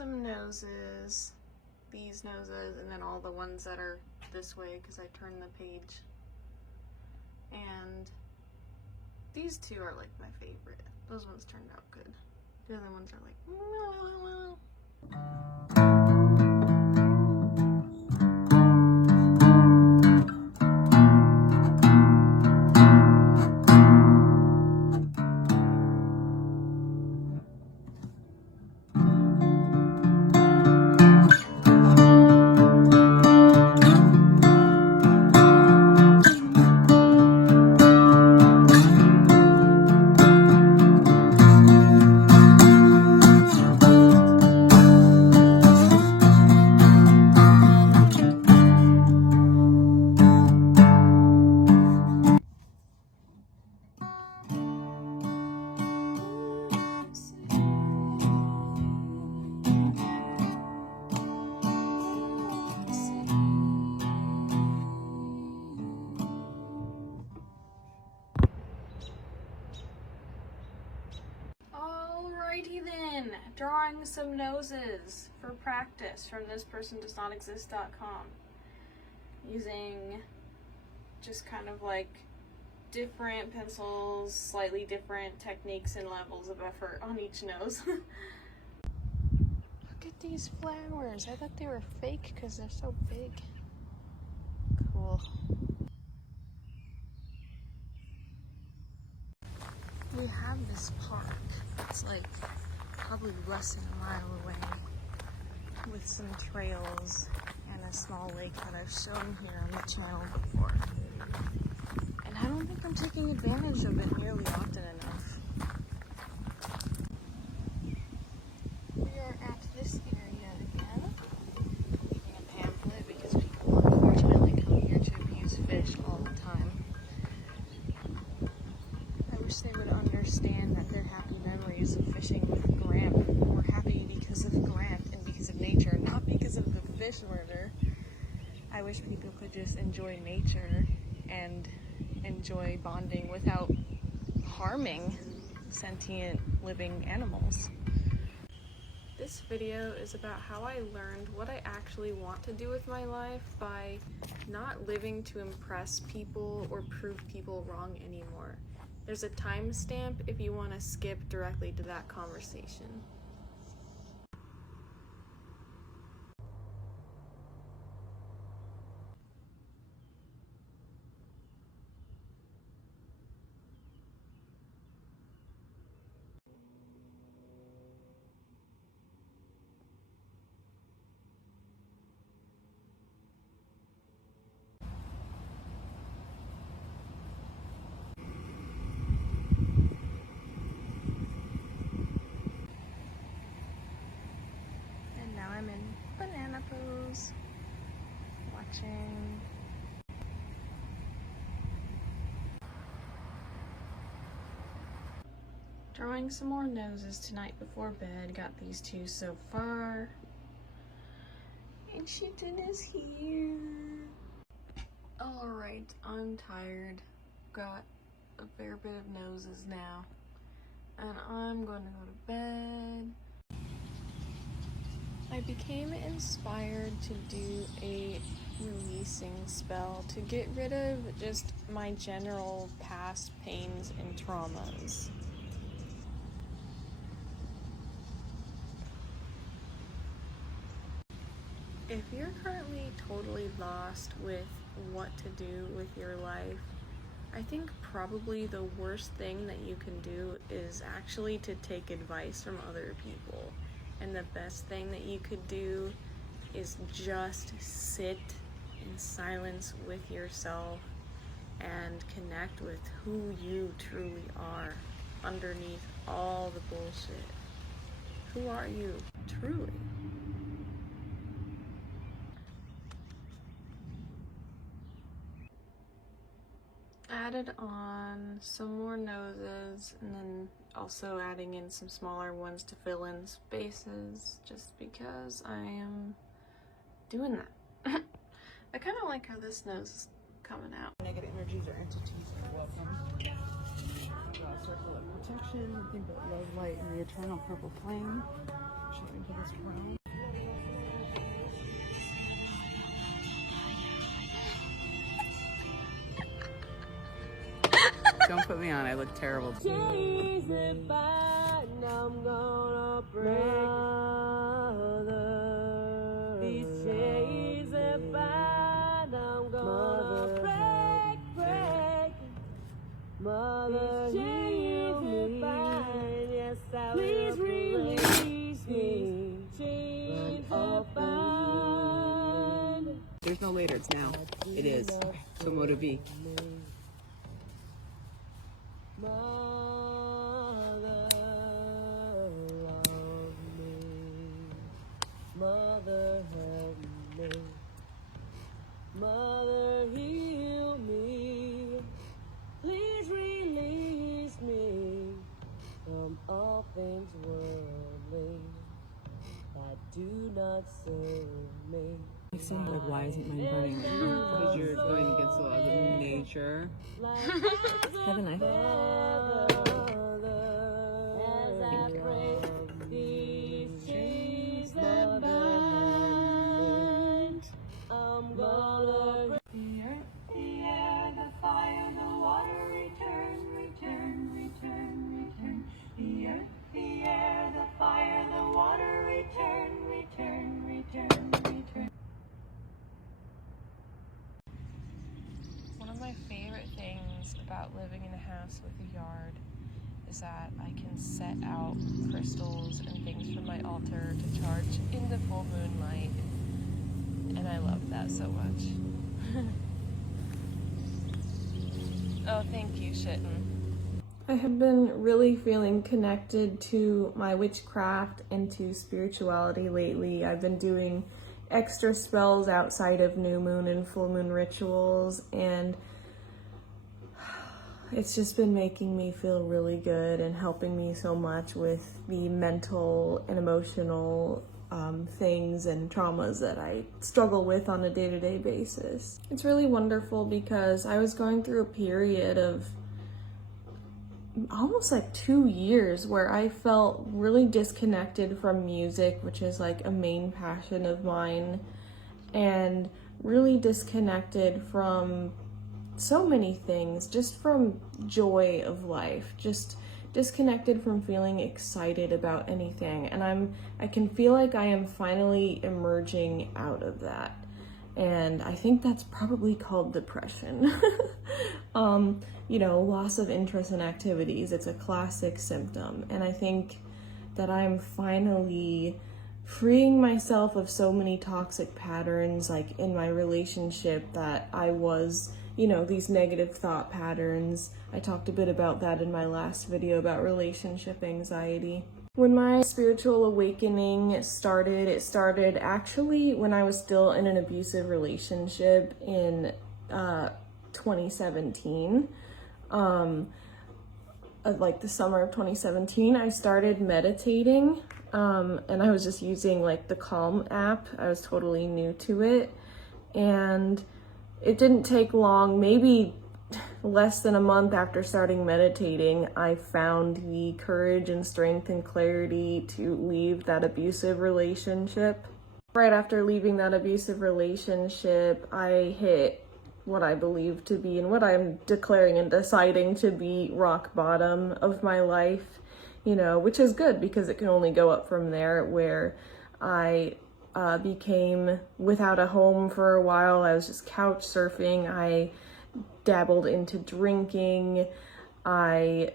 some noses, these noses, and then all the ones that are this way because I turned the page. And these two are like my favorite. Those ones turned out good. The other ones are like, alrighty then, drawing some noses for practice from thispersondoesnotexist.com, using just kind of like different pencils, slightly different techniques and levels of effort on each nose. Look at these flowers. I thought they were fake because they're so big. Cool. We have this park. It's like probably less than a mile away, with some trails and a small lake that I've shown here on the channel before. And I don't think I'm taking advantage of it nearly often enough. We are at this area again, reading a pamphlet because people unfortunately come here to abuse fish all the time. I wish they would understand that their happy memories of fishing with Grant were happy because of Grant and because of nature, not because of the fish murder. I wish people could just enjoy nature and enjoy bonding without harming sentient living animals. This video is about how I learned what I actually want to do with my life by not living to impress people or prove people wrong anymore. There's a timestamp if you want to skip directly to that conversation. I'm in banana pose, watching. Drawing some more noses tonight before bed. Got these two so far. And Shinton is here. Alright, I'm tired. Got a fair bit of noses now. And I'm going to go to bed. I became inspired to do a releasing spell to get rid of just my general past pains and traumas. If you're currently totally lost with what to do with your life, I think probably the worst thing that you can do is actually to take advice from other people. And the best thing that you could do is just sit in silence with yourself and connect with who you truly are underneath all the bullshit. Who are you truly? Added on some more noses and then also adding in some smaller ones to fill in spaces just because I am doing that. I kind of like how this nose is coming out. Negative energies or entities are welcome. Circle of protection, nothing but love, light, and the eternal purple flame. Showing to this crown. Put me on. I look terrible. Mother, heal me. Yes, please release me. There's no later. It's now. It is. So Moto V. Mother, love me. Mother, help me. Mother, heal me. Please release me from all things worldly that do not serve me. Like, why isn't mine burning? Because you're going against the laws of nature. Haven't I? One of my favorite things about living in a house with a yard is that I can set out crystals and things from my altar to charge in the full moonlight, and I love that so much. Oh, thank you, Shitten. I have been really feeling connected to my witchcraft and to spirituality lately. I've been doing extra spells outside of new moon and full moon rituals, and it's just been making me feel really good and helping me so much with the mental and emotional things and traumas that I struggle with on a day-to-day basis. It's really wonderful because I was going through a period of almost like 2 years where I felt really disconnected from music, which is like a main passion of mine, and really disconnected from so many things, just from joy of life, just disconnected from feeling excited about anything. And I can feel like I am finally emerging out of that. And I think that's probably called depression. Loss of interest in activities. It's a classic symptom. And I think that I'm finally freeing myself of so many toxic patterns, like in my relationship, that I was, these negative thought patterns. I talked a bit about that in my last video about relationship anxiety. When my spiritual awakening started, it started actually when I was still in an abusive relationship in 2017. Like the summer of 2017, I started meditating, and I was just using like the Calm app. I was totally new to it, and it didn't take long, maybe less than a month after starting meditating, I found the courage and strength and clarity to leave that abusive relationship. Right after leaving that abusive relationship, I hit what I believe to be, and what I'm declaring and deciding to be, rock bottom of my life, which is good because it can only go up from there, where I became without a home for a while. I was just couch surfing. I dabbled into drinking. I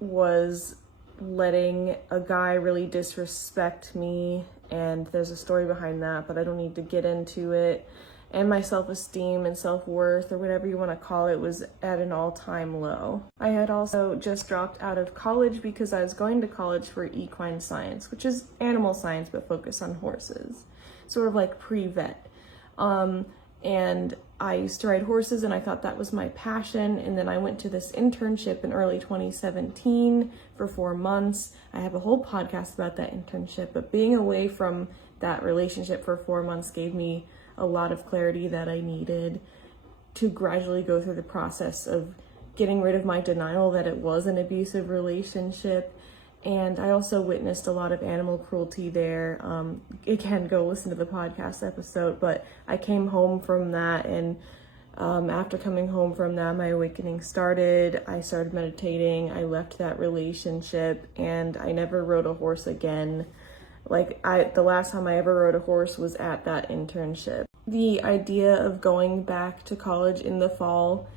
was letting a guy really disrespect me, and there's a story behind that, but I don't need to get into it. And my self-esteem and self-worth, or whatever you want to call it, was at an all-time low. I had also just dropped out of college because I was going to college for equine science, which is animal science but focused on horses, sort of like pre-vet. And I used to ride horses, and I thought that was my passion. And then I went to this internship in early 2017 for 4 months. I have a whole podcast about that internship, but being away from that relationship for 4 months gave me a lot of clarity that I needed to gradually go through the process of getting rid of my denial that it was an abusive relationship. And I also witnessed a lot of animal cruelty there. Again, go listen to the podcast episode, but I came home from that and After coming home from that, my awakening started. I started meditating. I left that relationship and I never rode a horse again. The last time I ever rode a horse was at that internship. The idea of going back to college in the fall,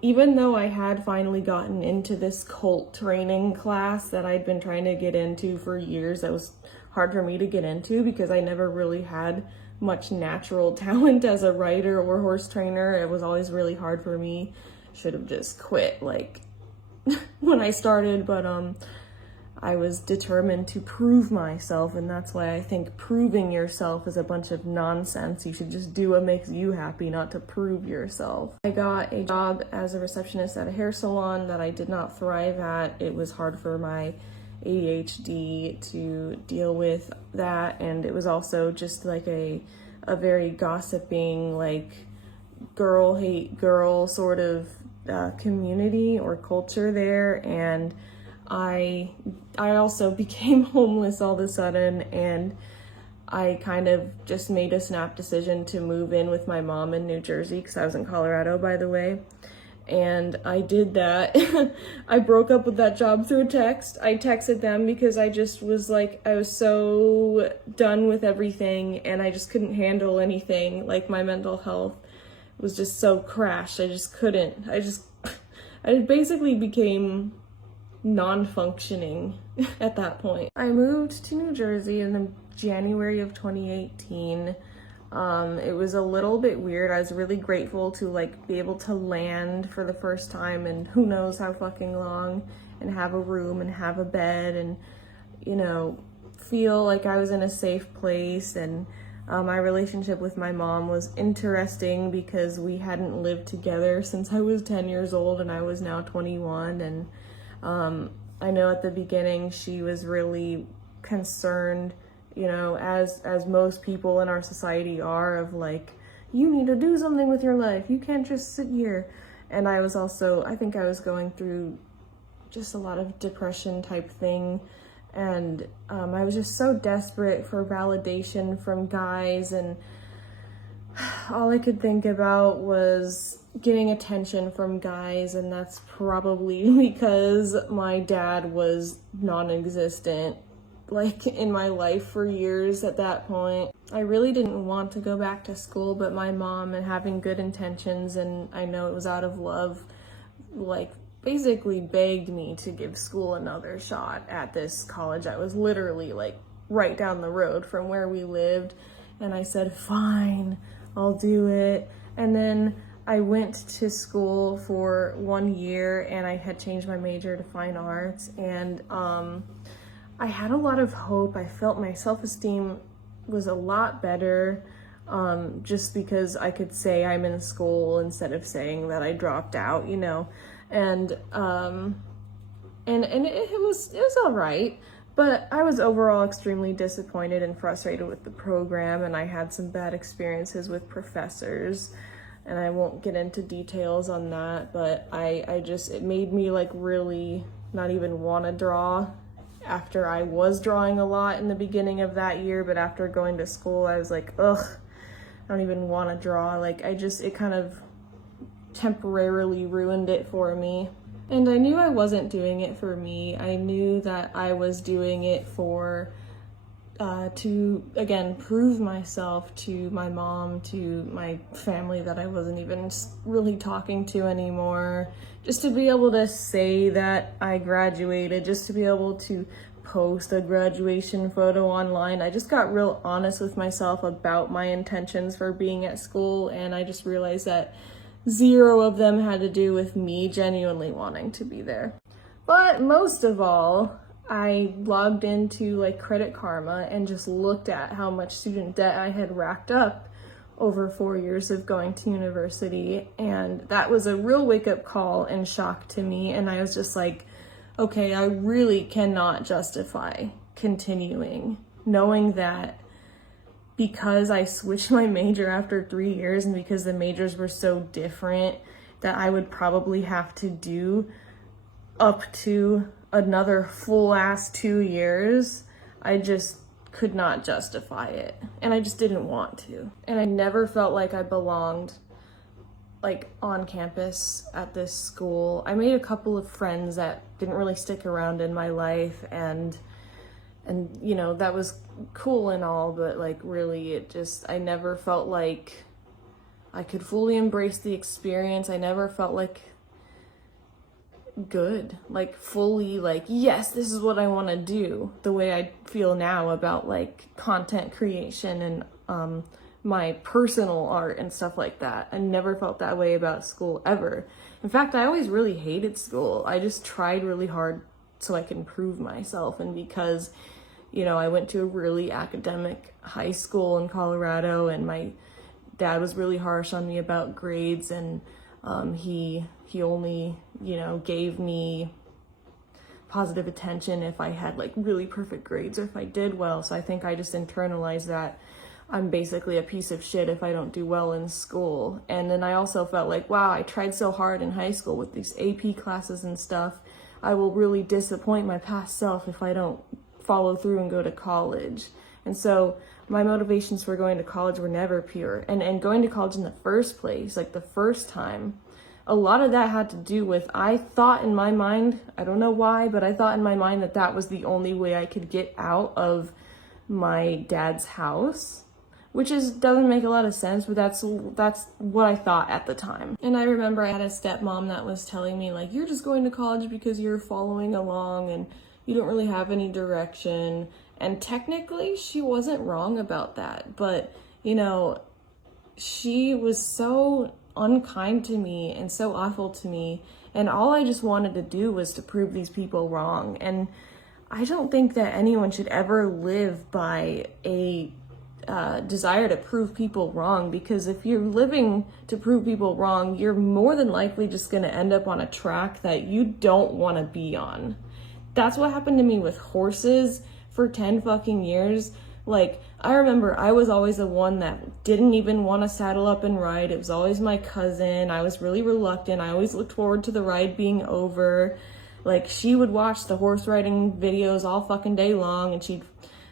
even though I had finally gotten into this cult training class that I'd been trying to get into for years, that was hard for me to get into because I never really had much natural talent as a rider or horse trainer. It was always really hard for me. Should have just quit when I started, but I was determined to prove myself, and that's why I think proving yourself is a bunch of nonsense. You should just do what makes you happy, not to prove yourself. I got a job as a receptionist at a hair salon that I did not thrive at. It was hard for my ADHD to deal with that, and it was also just like a very gossiping, girl hate girl sort of community or culture there, and I also became homeless all of a sudden, and I kind of just made a snap decision to move in with my mom in New Jersey, because I was in Colorado, by the way. And I did that. I broke up with that job through a text. I texted them because I just was I was so done with everything and I just couldn't handle anything. My mental health was just so crashed. I just couldn't. I basically became non-functioning at that point. I moved to New Jersey in January of 2018. It was a little bit weird. I was really grateful to be able to land for the first time in who knows how fucking long, and have a room and have a bed and, feel like I was in a safe place. And my relationship with my mom was interesting because we hadn't lived together since I was 10 years old and I was now 21. And I know at the beginning she was really concerned, as most people in our society are, of you need to do something with your life. You can't just sit here. And I think I was going through just a lot of depression type thing. And I was just so desperate for validation from guys, and all I could think about was getting attention from guys, and that's probably because my dad was non-existent in my life for years at that point. I really didn't want to go back to school, but my mom, and having good intentions, and I know it was out of love, basically begged me to give school another shot at this college. I was literally right down the road from where we lived, and I said, fine, I'll do it. And then I went to school for 1 year, and I had changed my major to fine arts, and I had a lot of hope. I felt my self-esteem was a lot better, just because I could say I'm in school instead of saying that I dropped out, and it was all right, but I was overall extremely disappointed and frustrated with the program, and I had some bad experiences with professors, and I won't get into details on that, but it made me really not even want to draw. After I was drawing a lot in the beginning of that year, but after going to school, I was ugh, I don't even want to draw. It kind of temporarily ruined it for me. And I knew I wasn't doing it for me. I knew that I was doing it to, again, prove myself to my mom, to my family that I wasn't even really talking to anymore, just to be able to say that I graduated, just to be able to post a graduation photo online. I just got real honest with myself about my intentions for being at school, and I just realized that 0 of them had to do with me genuinely wanting to be there. But most of all, I logged into Credit Karma and just looked at how much student debt I had racked up over 4 years of going to university, and that was a real wake-up call and shock to me. And I was just okay, I really cannot justify continuing, knowing that because I switched my major after 3 years and because the majors were so different, that I would probably have to do up to another full ass 2 years. I just could not justify it, and I just didn't want to. And I never felt like I belonged like on campus at this school. I made a couple of friends that didn't really stick around in my life, and you know, that was cool and all, but like really it just, I never felt like I could fully embrace the experience. I never felt like good, like fully like, yes, this is what I want to do, the way I feel now about like content creation and my personal art and stuff like that. I never felt that way about school ever. In fact, I always really hated school. I just tried really hard so I can prove myself, and because, you know, I went to a really academic high school in Colorado, and my dad was really harsh on me about grades, and he only, you know, gave me positive attention if I had like really perfect grades or if I did well. So I think I just internalized that I'm basically a piece of shit if I don't do well in school. And then I also felt like, wow, I tried so hard in high school with these AP classes and stuff. I will really disappoint my past self if I don't follow through and go to college. And so my motivations for going to college were never pure. And going to college in the first place, like the first time, a lot of that had to do with, I thought in my mind, I don't know why, but I thought in my mind that that was the only way I could get out of my dad's house, which doesn't make a lot of sense, but that's what I thought at the time. And I remember I had a stepmom that was telling me, like, you're just going to college because you're following along and you don't really have any direction. And technically she wasn't wrong about that, but you know, she was so unkind to me and so awful to me, and all I just wanted to do was to prove these people wrong. And I don't think that anyone should ever live by a desire to prove people wrong, because if you're living to prove people wrong, you're more than likely just going to end up on a track that you don't want to be on. That's what happened to me with horses for 10 fucking years. Like, I remember I was always the one that didn't even want to saddle up and ride. It was always my cousin. I was really reluctant. I always looked forward to the ride being over. Like, she would watch the horse riding videos all fucking day long, and she'd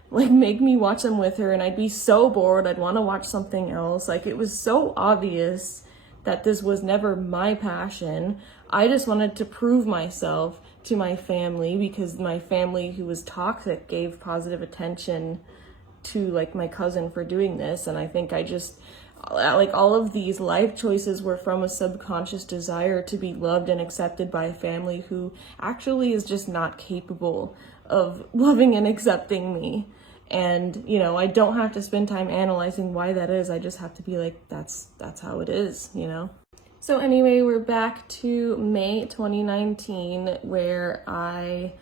like make me watch them with her, and I'd be so bored. I'd want to watch something else. Like, it was so obvious that this was never my passion. I just wanted to prove myself to my family, because my family, who was toxic, gave positive attention to like my cousin for doing this. And I think I just, like, all of these life choices were from a subconscious desire to be loved and accepted by a family who actually is just not capable of loving and accepting me. And, you know, I don't have to spend time analyzing why that is. I just have to be like, that's how it is, you know? So anyway, we're back to May 2019, where I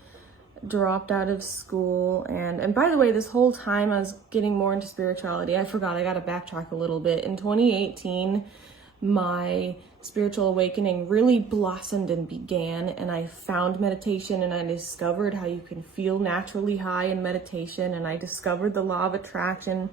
dropped out of school. And by the way, this whole time I was getting more into spirituality. I forgot, I gotta backtrack a little bit. In 2018, my spiritual awakening really blossomed and began, and I found meditation, and I discovered how you can feel naturally high in meditation, and I discovered the law of attraction,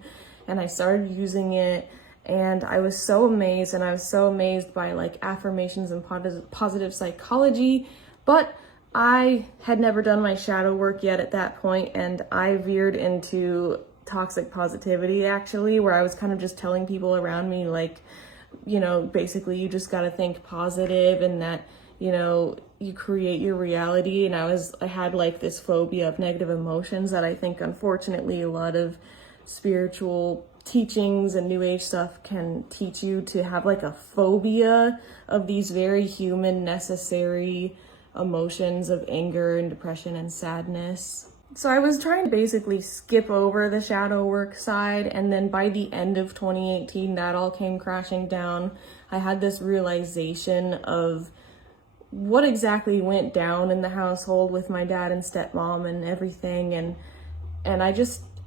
and I started using it. And I was so amazed, and I was so amazed by like affirmations and positive psychology, but I had never done my shadow work yet at that point, and I veered into toxic positivity, actually, where I was kind of just telling people around me, like, you know, basically you just got to think positive, and that, you know, you create your reality. And I had like this phobia of negative emotions that I think, unfortunately, a lot of spiritual teachings and new age stuff can teach you to have like a phobia of these very human, necessary emotions of anger and depression and sadness. So I was trying to basically skip over the shadow work side, and then by the end of 2018, that all came crashing down. I had this realization of what exactly went down in the household with my dad and stepmom and everything, and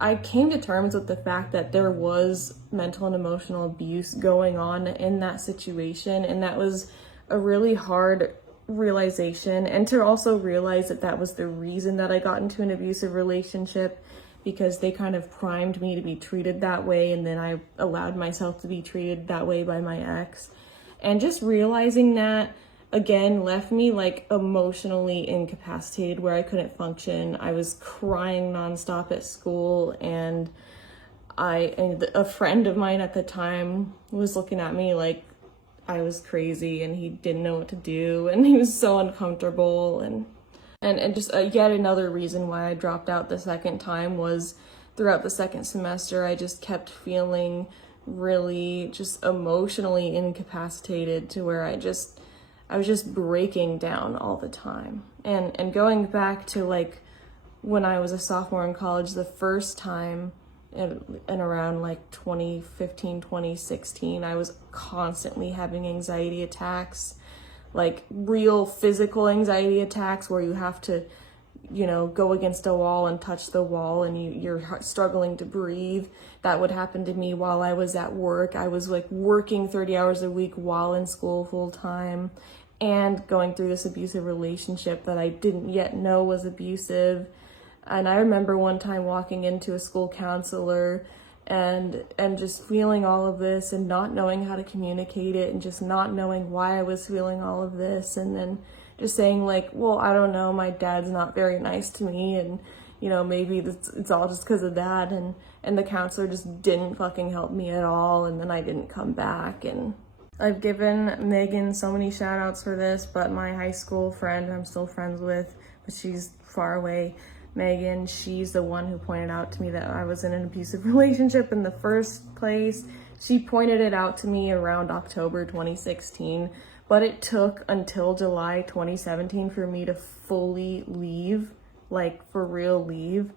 I came to terms with the fact that there was mental and emotional abuse going on in that situation, and that was a really hard realization. And to also realize that that was the reason that I got into an abusive relationship, because they kind of primed me to be treated that way, and then I allowed myself to be treated that way by my ex. And just realizing that, again, left me like emotionally incapacitated, where I couldn't function. I was crying nonstop at school, and a friend of mine at the time was looking at me like I was crazy and he didn't know what to do and he was so uncomfortable. And just yet another reason why I dropped out the second time was throughout the second semester, I just kept feeling really just emotionally incapacitated to where I was just breaking down all the time. And going back to like when I was a sophomore in college, the first time in around like 2015, 2016, I was constantly having anxiety attacks, like real physical anxiety attacks where you have to, you know, go against a wall and touch the wall and you're struggling to breathe. That would happen to me while I was at work. I was like working 30 hours a week while in school full time and going through this abusive relationship that I didn't yet know was abusive. And I remember one time walking into a school counselor and just feeling all of this and not knowing how to communicate it and just not knowing why I was feeling all of this, and then just saying like, well, I don't know, my dad's not very nice to me, and you know, maybe it's all just because of that, and the counselor just didn't fucking help me at all, and then I didn't come back. And I've given Megan so many shout outs for this, but my high school friend I'm still friends with, but she's far away, Megan, she's the one who pointed out to me that I was in an abusive relationship in the first place. She pointed it out to me around October 2016, but it took until July 2017 for me to fully leave, like for real leave.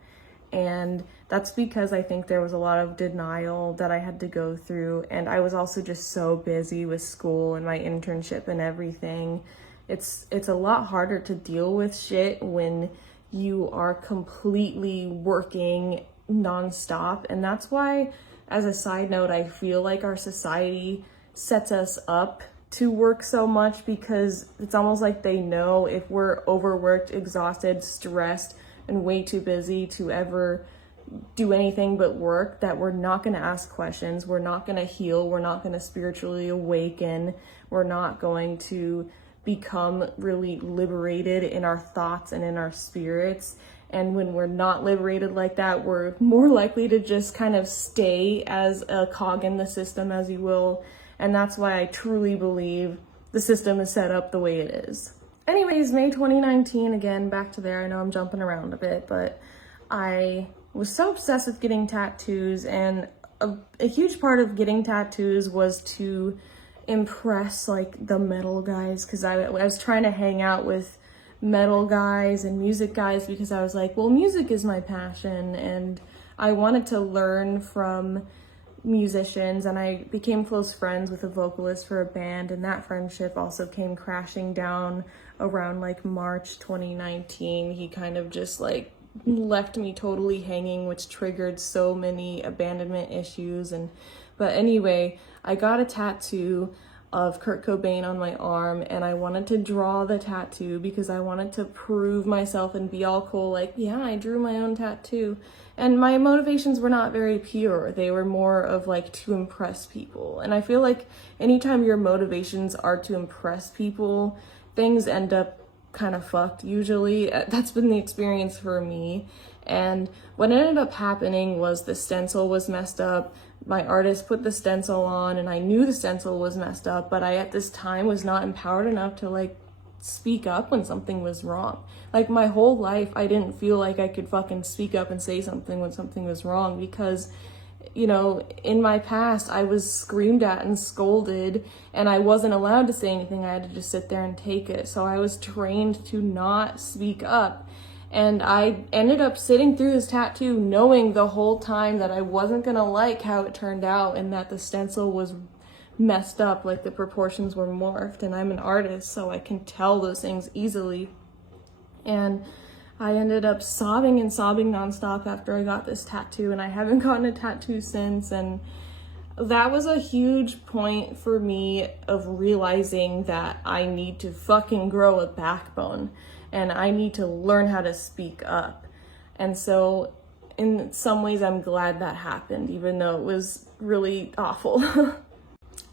And that's because I think there was a lot of denial that I had to go through, and I was also just so busy with school and my internship and everything. It's a lot harder to deal with shit when you are completely working nonstop. And that's why, as a side note, I feel like our society sets us up to work so much, because it's almost like they know if we're overworked, exhausted, stressed, and way too busy to ever do anything but work, that we're not going to ask questions, we're not going to heal, we're not going to spiritually awaken, we're not going to become really liberated in our thoughts and in our spirits. And when we're not liberated like that, we're more likely to just kind of stay as a cog in the system, as you will. And that's why I truly believe the system is set up the way it is. Anyways, May 2019, again, back to there. I know I'm jumping around a bit, but I was so obsessed with getting tattoos, and a huge part of getting tattoos was to impress like the metal guys, because I was trying to hang out with metal guys and music guys, because I was like, well, music is my passion and I wanted to learn from musicians, and I became close friends with a vocalist for a band, and that friendship also came crashing down around like March 2019. He kind of just like left me totally hanging, which triggered so many abandonment issues. But anyway, I got a tattoo of Kurt Cobain on my arm, and I wanted to draw the tattoo because I wanted to prove myself and be all cool, like, yeah, I drew my own tattoo. And my motivations were not very pure. They were more of like to impress people. And I feel like anytime your motivations are to impress people, things end up kind of fucked usually. That's been the experience for me. And what ended up happening was the stencil was messed up. My artist put the stencil on, and I knew the stencil was messed up, but I at this time was not empowered enough to like speak up when something was wrong. Like my whole life, I didn't feel like I could fucking speak up and say something when something was wrong, because, you know, in my past, I was screamed at and scolded, and I wasn't allowed to say anything. I had to just sit there and take it. So I was trained to not speak up. And I ended up sitting through this tattoo knowing the whole time that I wasn't gonna like how it turned out, and that the stencil was messed up, like the proportions were morphed, and I'm an artist, so I can tell those things easily. And I ended up sobbing and sobbing nonstop after I got this tattoo, and I haven't gotten a tattoo since. And that was a huge point for me of realizing that I need to fucking grow a backbone, and I need to learn how to speak up. And so in some ways, I'm glad that happened, even though it was really awful.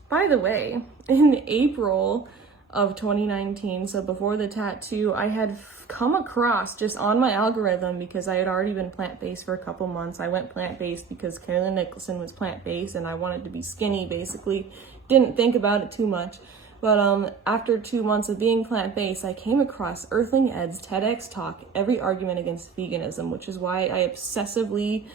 By the way, in April of 2019, so before the tattoo, I had come across just on my algorithm, because I had already been plant-based for a couple months. I went plant-based because Carolyn Nicholson was plant-based and I wanted to be skinny, basically. Didn't think about it too much. But after 2 months of being plant-based, I came across Earthling Ed's TEDx talk, Every Argument Against Veganism, which is why I obsessively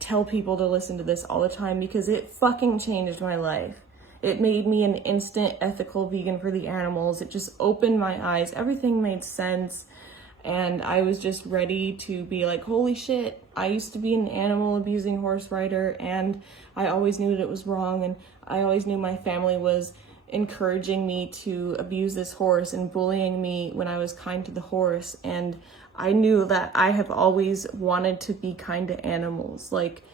tell people to listen to this all the time, because it fucking changed my life. It made me an instant ethical vegan for the animals. It just opened my eyes. Everything made sense. And I was just ready to be like, holy shit, I used to be an animal abusing horse rider, and I always knew that it was wrong, and I always knew my family was encouraging me to abuse this horse and bullying me when I was kind to the horse. And I knew that I have always wanted to be kind to animals. Like,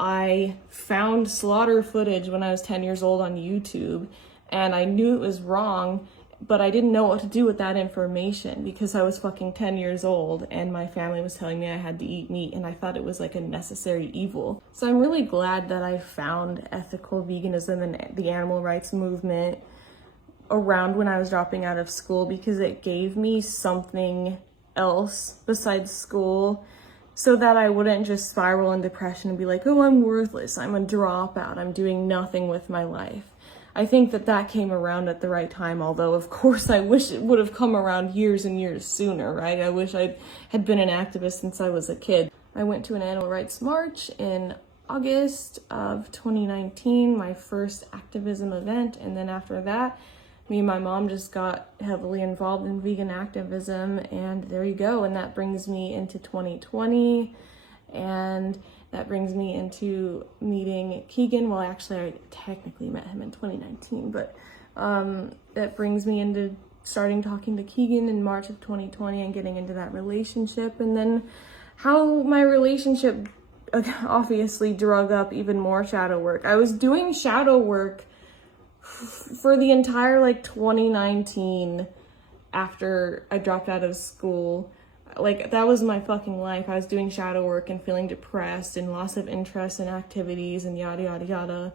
I found slaughter footage when I was 10 years old on YouTube, and I knew it was wrong, but I didn't know what to do with that information because I was fucking 10 years old and my family was telling me I had to eat meat, and I thought it was like a necessary evil. So I'm really glad that I found ethical veganism and the animal rights movement around when I was dropping out of school, because it gave me something else besides school, so that I wouldn't just spiral in depression and be like, oh, I'm worthless, I'm a dropout, I'm doing nothing with my life. I think that came around at the right time, although of course I wish it would have come around years and years sooner, right? I wish I had been an activist since I was a kid. I went to an animal rights march in August of 2019, my first activism event, and then after that, me and my mom just got heavily involved in vegan activism, and there you go. And that brings me into 2020, and that brings me into meeting Keegan. Well, actually, I technically met him in 2019, but that brings me into starting talking to Keegan in March of 2020 and getting into that relationship. And then how my relationship obviously drug up even more shadow work. I was doing shadow work for the entire like 2019 after I dropped out of school. Like, that was my fucking life. I was doing shadow work and feeling depressed and loss of interest in activities and yada yada yada.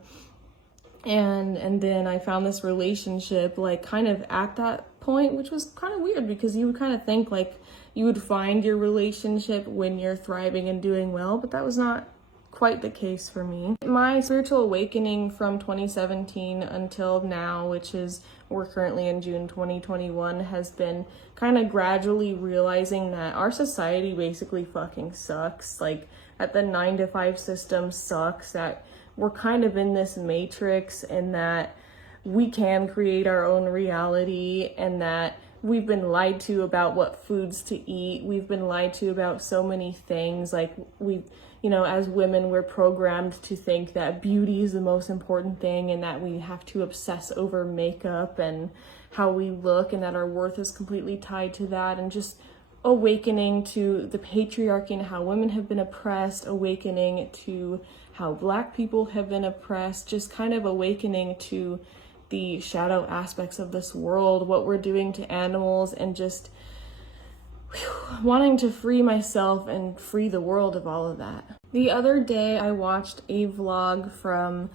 And then I found this relationship like kind of at that point, which was kind of weird because you would kind of think like you would find your relationship when you're thriving and doing well, but that was not quite the case for me. My spiritual awakening from 2017 until now, which is, we're currently in June 2021, has been kind of gradually realizing that our society basically fucking sucks. Like, that the 9-to-5 system sucks, that we're kind of in this matrix, and that we can create our own reality, and that we've been lied to about what foods to eat. We've been lied to about so many things. Like, you know, as women, we're programmed to think that beauty is the most important thing, and that we have to obsess over makeup and how we look, and that our worth is completely tied to that. And just awakening to the patriarchy and how women have been oppressed, awakening to how Black people have been oppressed, just kind of awakening to the shadow aspects of this world, what we're doing to animals, and just wanting to free myself and free the world of all of that. The other day I watched a vlog from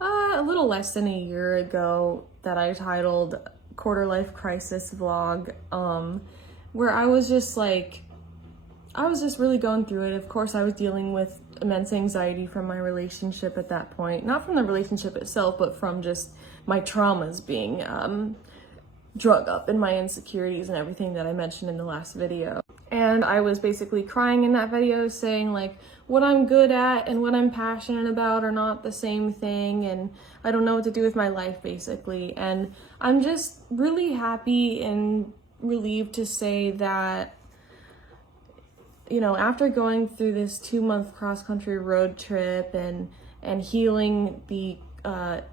a little less than a year ago that I titled Quarter Life Crisis Vlog, where I was just really going through it. Of course, I was dealing with immense anxiety from my relationship at that point. Not from the relationship itself, but from just my traumas being drug up and my insecurities and everything that I mentioned in the last video. And I was basically crying in that video saying like, what I'm good at and what I'm passionate about are not the same thing, and I don't know what to do with my life, basically. And I'm just really happy and relieved to say that, you know, after going through this 2-month cross-country road trip and healing the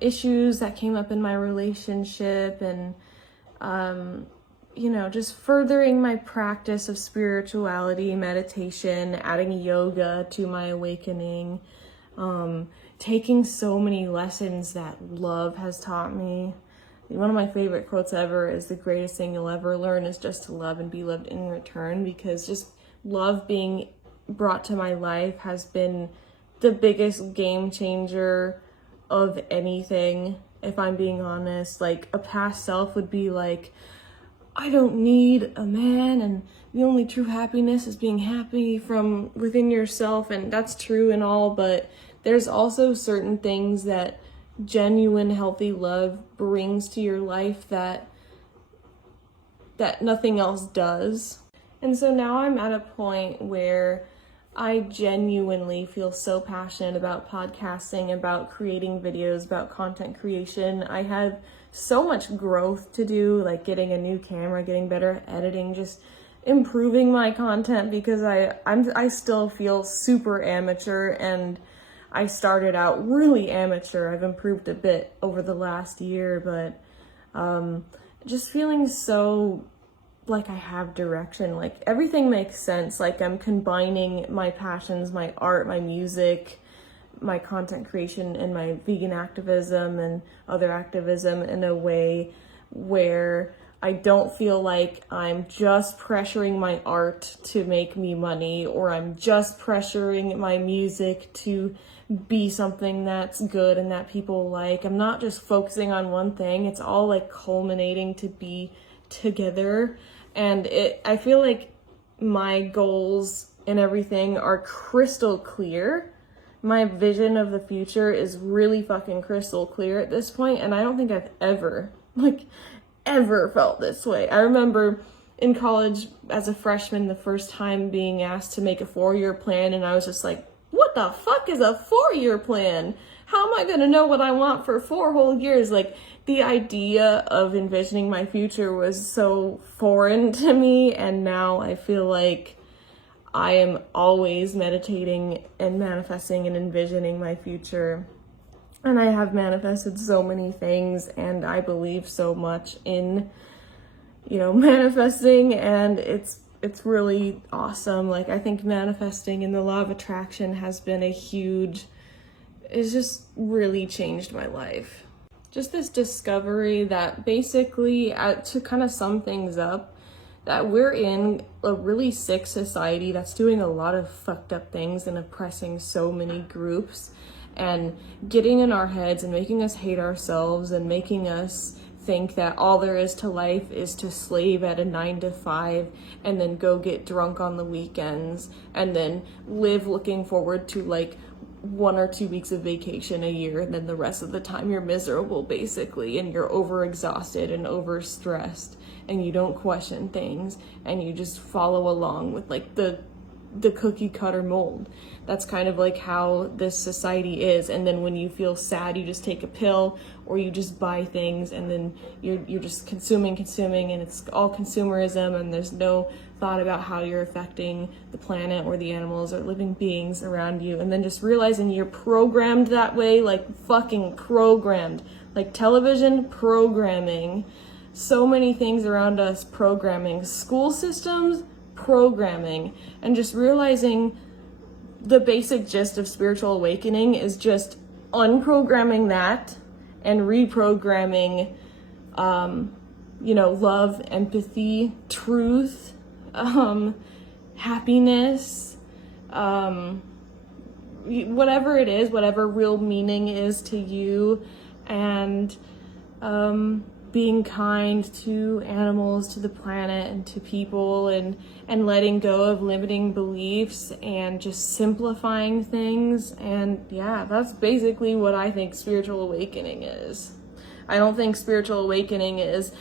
issues that came up in my relationship, and you know, just furthering my practice of spirituality, meditation, adding yoga to my awakening, taking so many lessons that love has taught me. One of my favorite quotes ever is, the greatest thing you'll ever learn is just to love and be loved in return, because just love being brought to my life has been the biggest game changer of anything if I'm being honest. Like, a past self would be like, I don't need a man, and the only true happiness is being happy from within yourself, and that's true and all, but there's also certain things that genuine healthy love brings to your life that nothing else does. And so now I'm at a point where I genuinely feel so passionate about podcasting, about creating videos, about content creation. I have so much growth to do, like getting a new camera, getting better at editing, just improving my content, because I still feel super amateur, and I started out really amateur. I've improved a bit over the last year, but just feeling so like I have direction, like everything makes sense, like I'm combining my passions, my art, my music, my content creation, and my vegan activism and other activism in a way where I don't feel like I'm just pressuring my art to make me money, or I'm just pressuring my music to be something that's good and that people like. I'm not just focusing on one thing. It's all like culminating to be together. And I feel like my goals and everything are crystal clear. My vision of the future is really fucking crystal clear at this point, and I don't think I've ever felt this way. I remember in college as a freshman, the first time being asked to make a 4-year plan, and I was just like, what the fuck is a 4-year plan? How am I gonna know what I want for 4 whole years? Like, the idea of envisioning my future was so foreign to me, and now I feel like I am always meditating and manifesting and envisioning my future. And I have manifested so many things, and I believe so much in, manifesting, and it's really awesome. Like, I think manifesting and the law of attraction has been it's just really changed my life. Just this discovery that basically, to kind of sum things up, that we're in a really sick society that's doing a lot of fucked up things and oppressing so many groups, and getting in our heads and making us hate ourselves and making us think that all there is to life is to slave at a 9 to 5 and then go get drunk on the weekends and then live looking forward to like 1 or 2 weeks of vacation a year, and then the rest of the time you're miserable basically, and you're overexhausted and overstressed, and you don't question things, and you just follow along with like the cookie cutter mold. That's kind of like how this society is. And then when you feel sad, you just take a pill, or you just buy things, and then you're just consuming, and it's all consumerism, and there's no thought about how you're affecting the planet or the animals or living beings around you. And then just realizing you're programmed that way, like fucking programmed, like television programming, so many things around us programming, school systems programming, and just realizing the basic gist of spiritual awakening is just unprogramming that and reprogramming, love, empathy, truth, happiness, whatever it is, whatever real meaning is to you, and being kind to animals, to the planet, and to people, and letting go of limiting beliefs and just simplifying things. And yeah, that's basically what I think spiritual awakening is. I don't think spiritual awakening is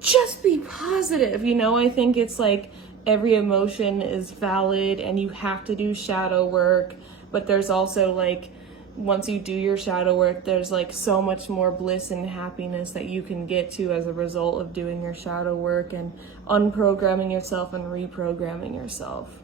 just be positive, I think it's like every emotion is valid and you have to do shadow work, but there's also like, once you do your shadow work, there's like so much more bliss and happiness that you can get to as a result of doing your shadow work and unprogramming yourself and reprogramming yourself.